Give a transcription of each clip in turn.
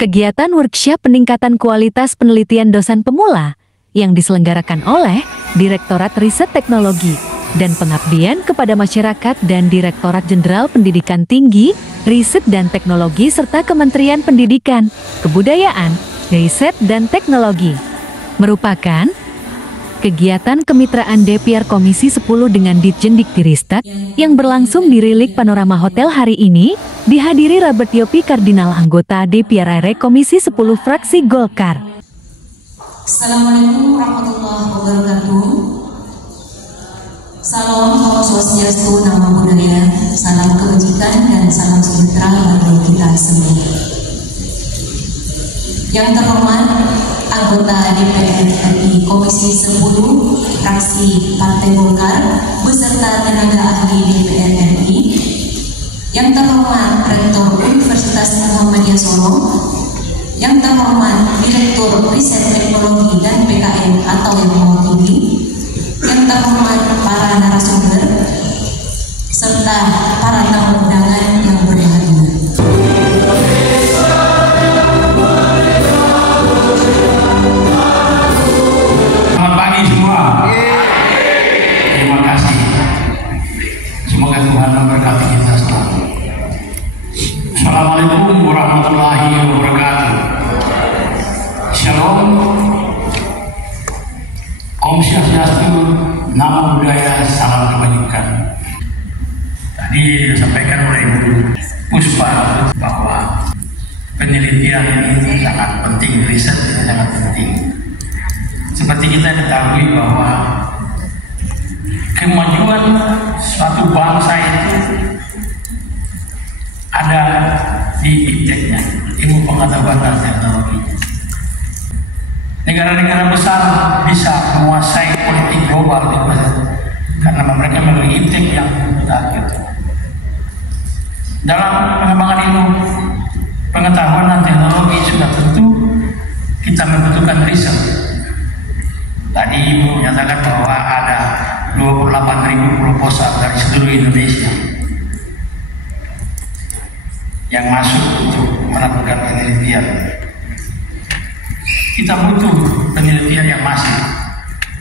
Kegiatan workshop peningkatan kualitas penelitian dosen pemula yang diselenggarakan oleh Direktorat Riset Teknologi dan Pengabdian kepada Masyarakat dan Direktorat Jenderal Pendidikan Tinggi, Riset dan Teknologi serta Kementerian Pendidikan, Kebudayaan, Riset dan Teknologi merupakan kegiatan kemitraan DPR Komisi 10 dengan Ditjen Diktiristek yang berlangsung di Rilik Panorama Hotel hari ini, dihadiri Robert Yopi Kardinal anggota DPR RI Komisi 10 fraksi Golkar. Assalamualaikum warahmatullahi wabarakatuh. Salam Swastiastu, Namo Buddhaya, salam kebajikan dan salam sejahtera bagi kita semua. Yang terhormat anggota DPR RI Komisi 10 fraksi Partai Golkar beserta tenaga ahli DPR RI, yang terhormat Rektor Universitas Muhammadiyah Solo, yang terhormat Direktur Riset Teknologi dan PKN atau yang mewakili, yang terhormat para narasumber, serta para tamu undangan yang berbahagia. Selamat pagi semua. Terima kasih. Semoga Tuhan memberkati kita semua. Assalamualaikum warahmatullahi wabarakatuh. Shalom. Om Swastiastu, Namo Buddhaya, salam kebajikan. Tadi disampaikan oleh Ibu Puspa bahwa penelitian ini sangat penting, riset ini sangat penting. Seperti kita ketahui bahwa kemajuan suatu bangsa itu ada di ipteknya, ilmu pengetahuan dan teknologi. Negara-negara besar bisa menguasai politik global karena mereka memiliki iptek yang terakhir. Dalam pengembangan ilmu pengetahuan dan teknologi sudah tentu kita membutuhkan riset. Tadi Ibu menyatakan bahwa ada 28.000 proposal dari seluruh Indonesia yang masuk untuk melakukan penelitian. Kita butuh penelitian yang masif.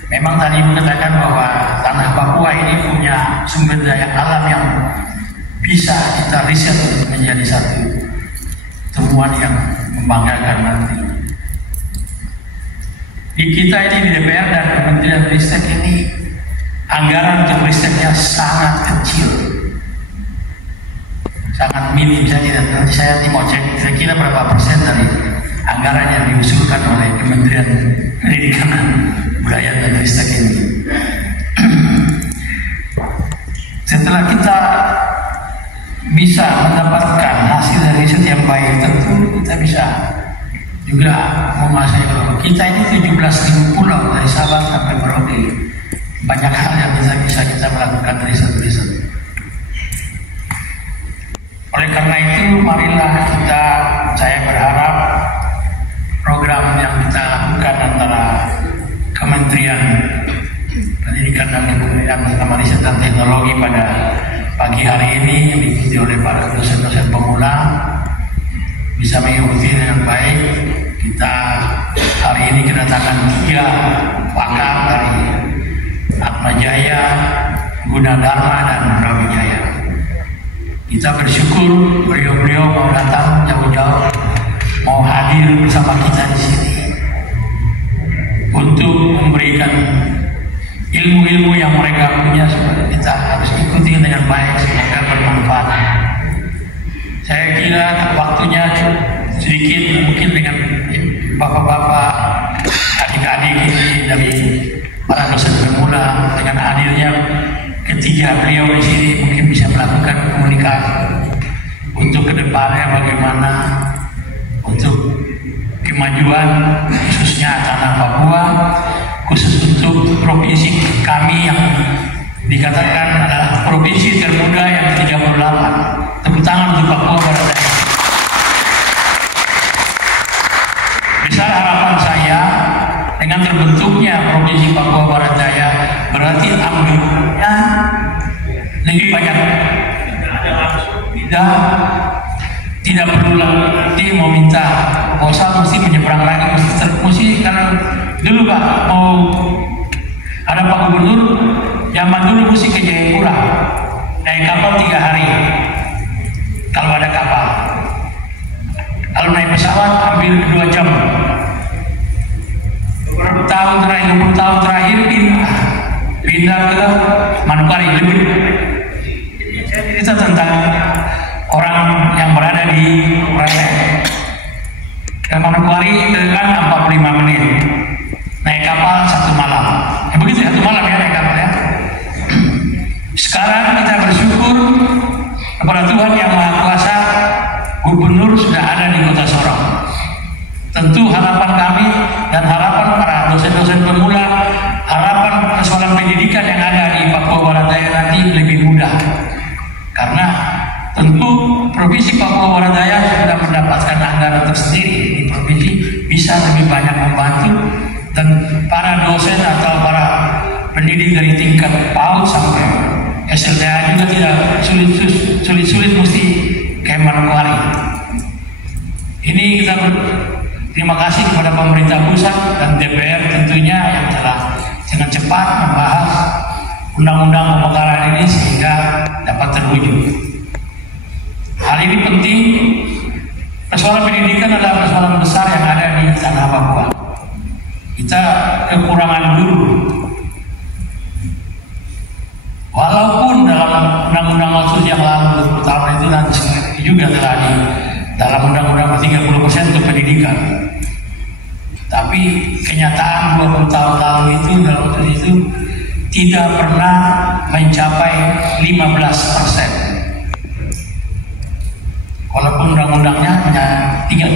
Memang tadi Ibu katakan bahwa tanah Papua ini punya sumber daya alam yang bisa kita riset untuk menjadi satu temuan yang membanggakan nanti. Di kita ini di DPR dan Kementerian Ristek ini anggaran untuk risetnya sangat kecil, sangat minim saja. Nanti saya mau cek kira-kira berapa persen dari anggaran yang diusulkan oleh Kementerian Pendidikan dan Kebudayaan dan Ristek ini. Setelah kita bisa mendapatkan hasil dari riset yang baik, tentu kita bisa juga menguasai pulau. Kita ini 17.000 pulau dari Sabang sampai Merauke. Banyak hal yang bisa kita melakukan riset-riset. Oleh karena itu, marilah saya berharap program yang kita lakukan antara Kementerian Pendidikan dan Kebudayaan bersama Riset dan Teknologi pada pagi hari ini yang diikuti oleh para dosen-dosen pemula bisa mengikuti dengan baik. Kita hari ini kedatangan 3 pakar dari Atmajaya, Gunadarma dan Brawijaya. Kita bersyukur beliau-beliau mau datang jauh-jauh, mau hadir bersama kita di sini untuk memberikan ilmu-ilmu yang mereka punya. Kita harus ikuti dengan baik, semoga bermanfaat. Saya kira waktunya sedikit, mungkin dengan bapak-bapak, adik-adik ini dari para dosen pemula, dengan hadirnya ketiga beliau di sini mungkin bisa melakukan komunikasi untuk kedepannya bagaimana untuk kemajuan khususnya tanah Papua, khusus untuk provinsi kami yang dikatakan adalah provinsi termuda yang ke-38. Tepuk tangan untuk Papua Barat Daya. Besar harapan saya dengan terbentuknya provinsi Papua Barat Daya berarti anggotanya lebih banyak. Tidak perlu nanti mau minta bosan mesti menyeberang lagi, mesti karena dulu Pak mau ada Pak Gubernur zaman dulu mesti ke Jayapura naik kapal 3 hari kalau ada kapal, kalau naik pesawat hampir 2 jam. Beberapa tahun terakhir, 20 tahun terakhir pindah ke Manokwari. Lebih saya cerita tentang orang yang berada di Raya ke Manokwari dengan 45 menit naik kapal 1 malam. Begitu 1 malam ya naik kapal ya. Sekarang kita bersyukur kepada Tuhan Yang Maha Kuasa, Gubernur sudah ada di Kota Sorong. Tentu harapan kami dan harapan para dosen-dosen pemula, harapan persoalan pendidikan yang ada di Papua Barat Daya nanti lebih mudah, karena tentu Provinsi Papua Barat Daya sudah mendapatkan anggaran tersendiri di provinsi, bisa lebih banyak membantu, dan para dosen atau para pendidik dari tingkat PAUD sampai SLTA juga tidak sulit-sulit mesti ke Manokwari. Ini kita terima kasih kepada pemerintah pusat dan DPR tentunya yang telah dengan cepat membahas undang-undang pemekaran ini sehingga dapat terwujud. Hal ini penting. Persoalan pendidikan adalah persoalan besar yang ada di tanah Papua. Kita kekurangan guru. Walaupun dalam undang-undang otsus yang lalu 20 tahun itu nanti juga telah di dalam undang-undang 30% untuk pendidikan. Tapi kenyataan 20 tahun lalu itu dalam otsus itu tidak pernah mencapai 15%. Walaupun undang-undangnya hanya 3.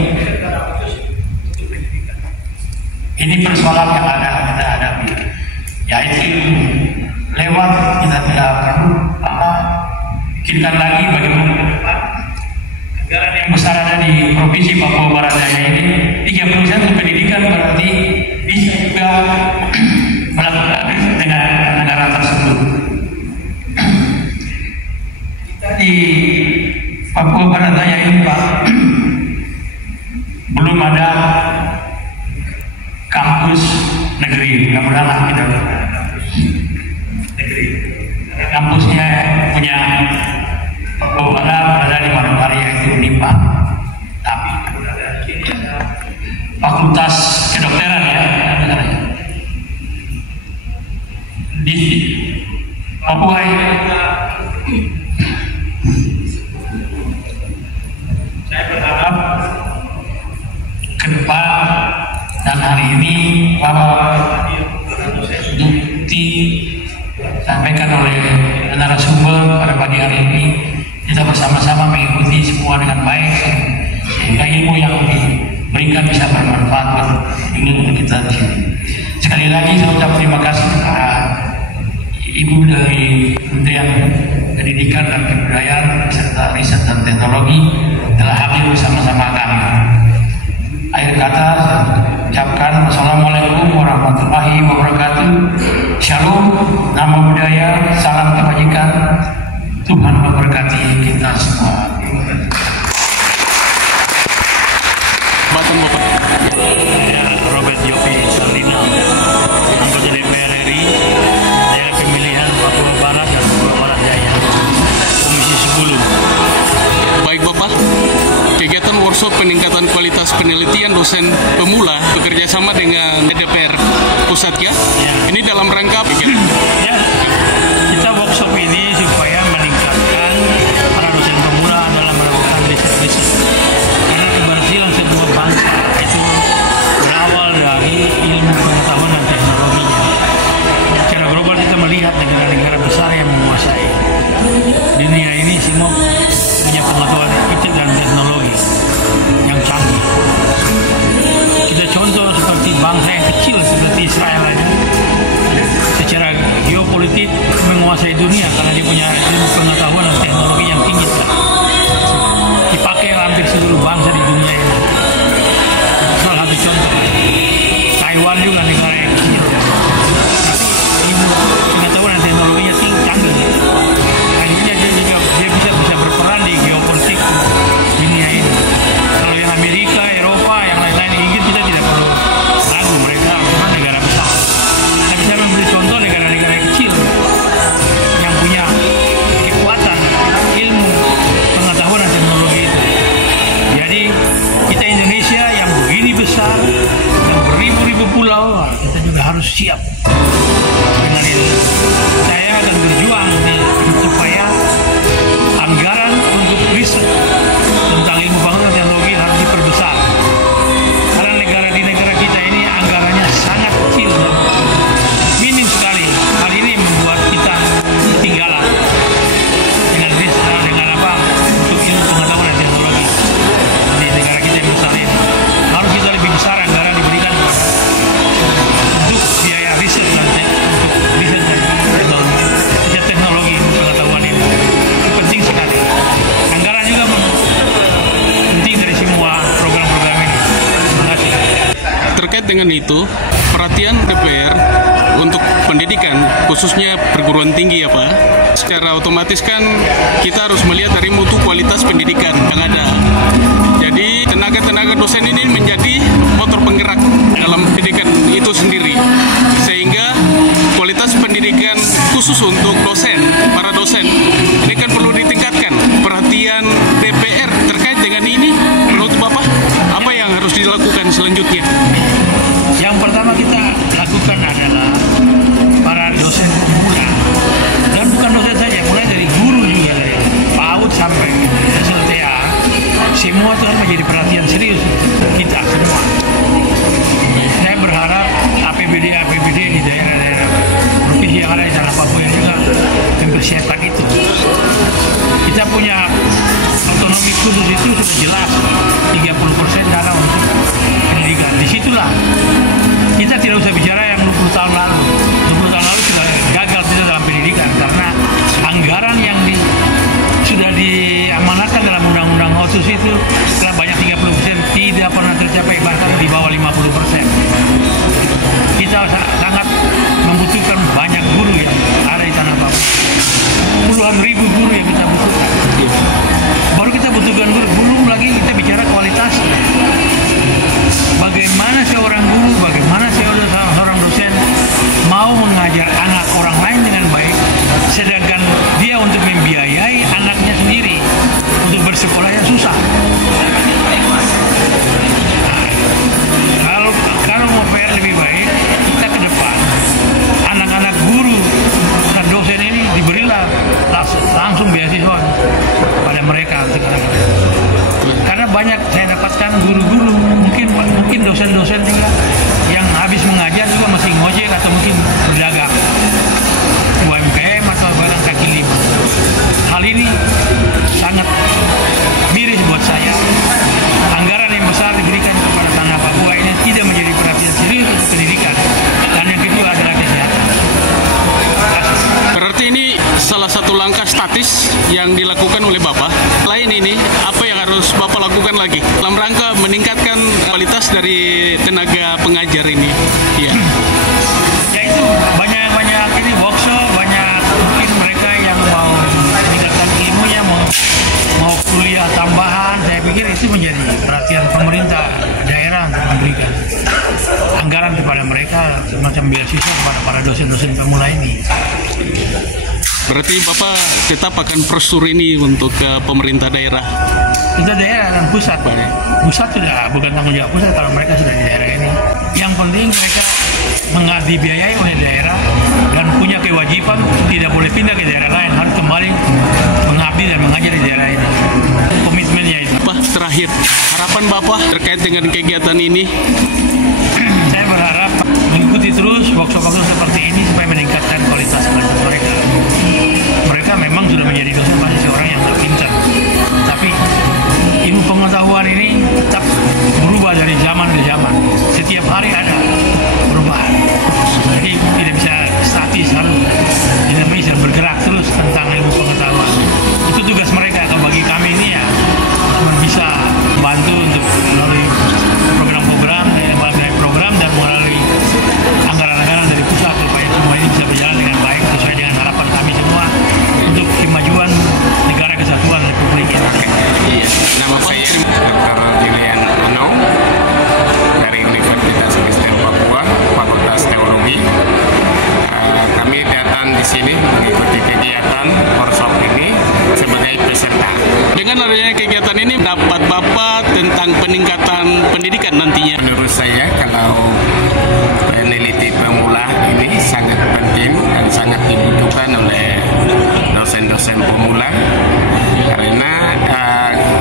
Ini persoalan yang ada kita hadapi, yaitu lewat kita tidak perlu pikirkan lagi bagaimana anggaran yang besar ada di Provinsi Papua Barat Daya ini. 30% untuk pendidikan berarti bisa juga melakukan dengan anggaran tersebut. Di Papua Barat Daya ini Pak, belum ada kampus negeri. Mudah-mudahan kita negeri. Kampusnya punya Papua Barat berada di Manokwari, yaitu UNIPA. Tapi Fakultas Kedokteran ya, di Papua ini. Saya berharap ke depan dan hari ini bahwa disampaikan oleh narasumber pada pagi hari ini, kita bersama-sama mengikuti semua dengan baik sehingga ilmu yang diberikan bisa bermanfaat untuk kita di sini. Sekali lagi saya ucap terima kasih kepada Ibu dari Kementerian Pendidikan dan Kebudayaan serta Riset dan Teknologi telah hadir bersama-sama kami. Akhir kata saya ucapkan Wassalamualaikum warahmatullahi wabarakatuh. Shalom, nama budaya, salam kebajikan. Tuhan memberkati kita semua. Robert Yopi Salina, anggota DPR RI, daerah pemilihan Papua Barat dan Papua Barat Daya, Komisi 10. Baik Bapak, kegiatan workshop peningkatan kualitas penelitian dosen pemula bekerjasama dengan DPR pusat ya? Ini dalam rangka ya, kita workshop ini supaya meningkatkan para dosen pemula dalam melakukan riset-riset, karena keberhasilan sebuah bangsa itu berawal dari ilmu pengetahuan dan teknologinya. Secara global kita melihat negara-negara besar yang menguasai dunia ini semua punya pengetahuan dan teknologi yang canggih. Kita contoh seperti bangsa yang kecil seperti Israel aja, secara geopolitik menguasai dunia. awal kita juga harus siap dengan itu. Saya akan berjuang supaya anggaran untuk riset tentang ilmu pengetahuan dan teknologi harus diperbesar. Karena di negara kita ini anggarannya sangat kecil, minim sekali. Hal ini membuat kita ketinggalan dengan riset, dengan untuk ilmu pengetahuan dan teknologi di negara kita yang besar ini. Harus kita lebih besar anggaran diberikan untuk biaya riset dan teknologi pengetahuan ini. Itu penting sekali. Anggaran juga penting dari semua program-program ini. Terima kasih. Terkait dengan itu, perhatian DPR untuk pendidikan, khususnya perguruan tinggi ya Pak, secara otomatis kan kita harus melihat dari mutu kualitas pendidikan yang ada. Jadi tenaga-tenaga dosen ini menjadi motor penggerak dalam pendidikan itu sendiri, sehingga kualitas pendidikan khusus untuk dosen, para dosen ini kan perlu ditingkatkan. Perhatian DPR terkait dengan ini, menurut Bapak apa yang harus dilakukan selanjutnya? Yang pertama kita lakukan adalah para dosen pemula, dan bukan dosen saja, mulai dari guru juga, dari PAUD sampai SLTA, semua itu harus menjadi perhatian serius kita semua. Saya berharap APBD di daerah-daerah provinsi yang ada di tanah Papua juga mempersiapkan itu. Kita punya otonomi khusus itu sudah jelas 30% dana untuk pendidikan. Disitulah kita tidak usah bicara yang 20 tahun lalu. 20 tahun lalu sudah gagal kita dalam pendidikan karena anggaran yang sudah diamanatkan dalam undang-undang otsus itu telah banyak 30% tidak pernah tercapai, bahkan di bawah 50%. Kita sangat membutuhkan banyak guru yang ada di tanah Papua. Puluhan ribu guru yang kita butuhkan. Baru kita butuhkan guru, belum lagi kita bicara kualitas. Bagaimana seorang guru, bagaimana seorang dosen mau mengajar anak orang lain dengan baik, sedangkan dia untuk membiayai anaknya sendiri untuk bersekolahnya susah. Kalau mau PR lebih baik, kita ke depan anak-anak guru dan dosen ini diberilah langsung beasiswa pada mereka. Karena banyak saya dapatkan guru-guru, mungkin dosen-dosen juga yang habis mengajar juga masih ngojek atau mungkin berdagang UMKM atau barang kaki lima. Hal ini sangat miris buat saya. Anggaran yang besar diberikan kepada tanah Papua ini tidak menjadi perhatian serius untuk pendidikan. Dan yang kedua adalah kesehatan. Berarti ini salah satu langkah statis yang dilakukan oleh Bapak. Lain ini, apa yang harus Bapak lakukan lagi dalam rangka meningkatkan kualitas dari tenaga pengajar ini? Ya. Yaitu banyak ini workshop, banyak mungkin mereka yang mau meningkatkan ilmunya, mau kuliah tambahan. Saya pikir itu menjadi perhatian pemerintah daerah untuk memberikan anggaran kepada mereka, semacam beasiswa kepada para dosen-dosen pemula ini. Berarti Bapak tetap akan prosur ini untuk pemerintah daerah? Kita daerah dan pusat, Pak. Pusat sudah bukan tanggung jawab pusat kalau mereka sudah di daerah ini. Yang penting mereka dibiayai oleh daerah dan punya kewajiban tidak boleh pindah ke daerah lain, harus kembali mengabdi dan mengajar di daerah ini. Komitmennya itu. Pak, terakhir, harapan Bapak terkait dengan kegiatan ini? Saya berharap mengikuti terus workshop-workshop seperti ini supaya meningkatkan kualitas mereka. Mereka memang sudah menjadi dosen pasti seorang yang tak pintar, tapi ilmu pengetahuan ini tetap berubah dari zaman ke zaman. Setiap hari ada perubahan, jadi tidak bisa statis, harus tidak bisa bergerak terus tentang ilmu pengetahuan. Itu tugas mereka. Atau bagi kami ini ya cuma bisa bantu untuk melalui program-program dan melalui anggaran-anggaran dari pusat supaya semua ini bisa berjalan dengan baik sesuai dengan harapan kami semua untuk kemajuan negara kesatuan Republik Indonesia. Iya, nama saya Dr. Julian Uno dari Universitas Kristen Papua. apa tentang peningkatan pendidikan nantinya? Menurut saya kalau peneliti pemula ini sangat penting dan sangat dibutuhkan oleh dosen-dosen pemula karena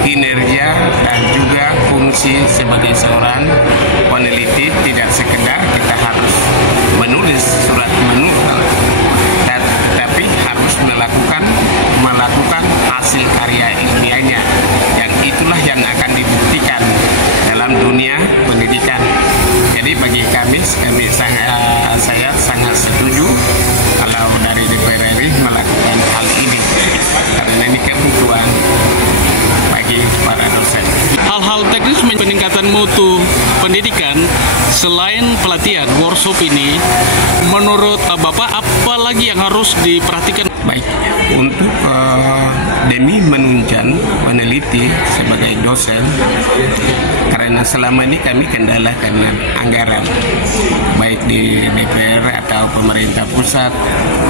kinerja dan juga fungsi sebagai seorang peneliti tidak sekedar kita harus menulis surat menulis, tetapi harus melakukan hasil karya ilmiahnya, yang itulah yang akan dibuktikan dalam dunia pendidikan. Jadi bagi saya sangat setuju kalau dari DPR RI melakukan hal ini karena ini kebutuhan bagi para dosen. Hal-hal teknis peningkatan mutu pendidikan selain pelatihan workshop ini, menurut Bapak apa lagi yang harus diperhatikan? Baik, untuk demi menunjang peneliti sebagai dosen, karena selama ini kami kendala karena anggaran, baik di DPR atau pemerintah pusat,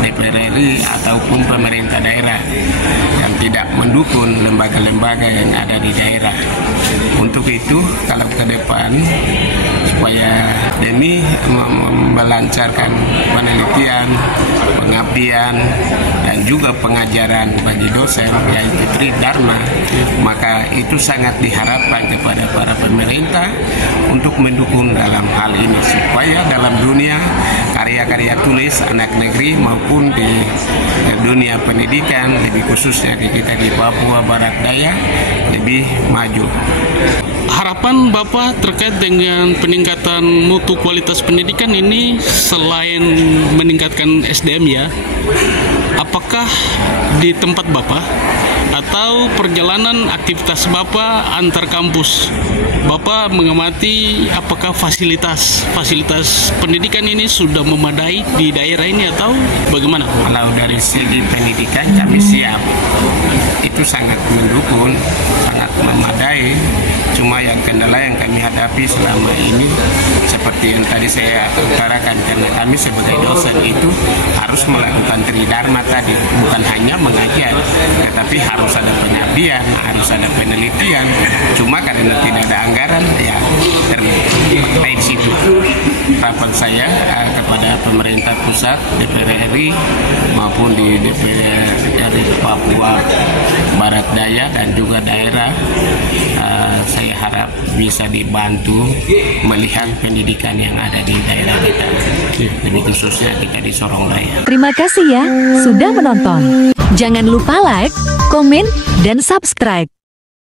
DPR RI ataupun pemerintah daerah yang tidak mendukung lembaga-lembaga yang ada di daerah. Untuk itu, kalau ke depan supaya demi melancarkan penelitian, pengabdian, dan juga pengajaran bagi dosen yaitu Tridharma, maka itu sangat diharapkan kepada para pemerintah untuk mendukung dalam hal ini supaya dalam dunia karya-karya tulis anak negeri maupun di dunia pendidikan, lebih khususnya di kita di Papua Barat Daya, lebih maju. Harapan Bapak terkait dengan peningkatan mutu kualitas pendidikan ini selain meningkatkan SDM ya, apakah di tempat Bapak atau perjalanan aktivitas Bapak antar kampus, Bapak mengamati apakah fasilitas pendidikan ini sudah memadai di daerah ini atau bagaimana? Kalau dari segi pendidikan kami siap, itu sangat mendukung, sangat memadai. Cuma yang kendala yang kami hadapi selama ini seperti yang tadi saya utarakan, karena kami sebagai dosen itu harus melakukan Tridharma tadi, bukan hanya mengajar, tetapi harus ada pengabdian, harus ada penelitian. Cuma karena tidak ada anggaran, ya terbaik situ. Harapan saya kepada pemerintah pusat, DPR RI maupun di DPR dari Papua Barat Daya dan juga daerah, saya harap bisa dibantu melihat pendidikan yang ada di daerah kita, lebih khususnya kita di Sorong Raya. Terima kasih ya sudah menonton. Jangan lupa like, komen, dan subscribe.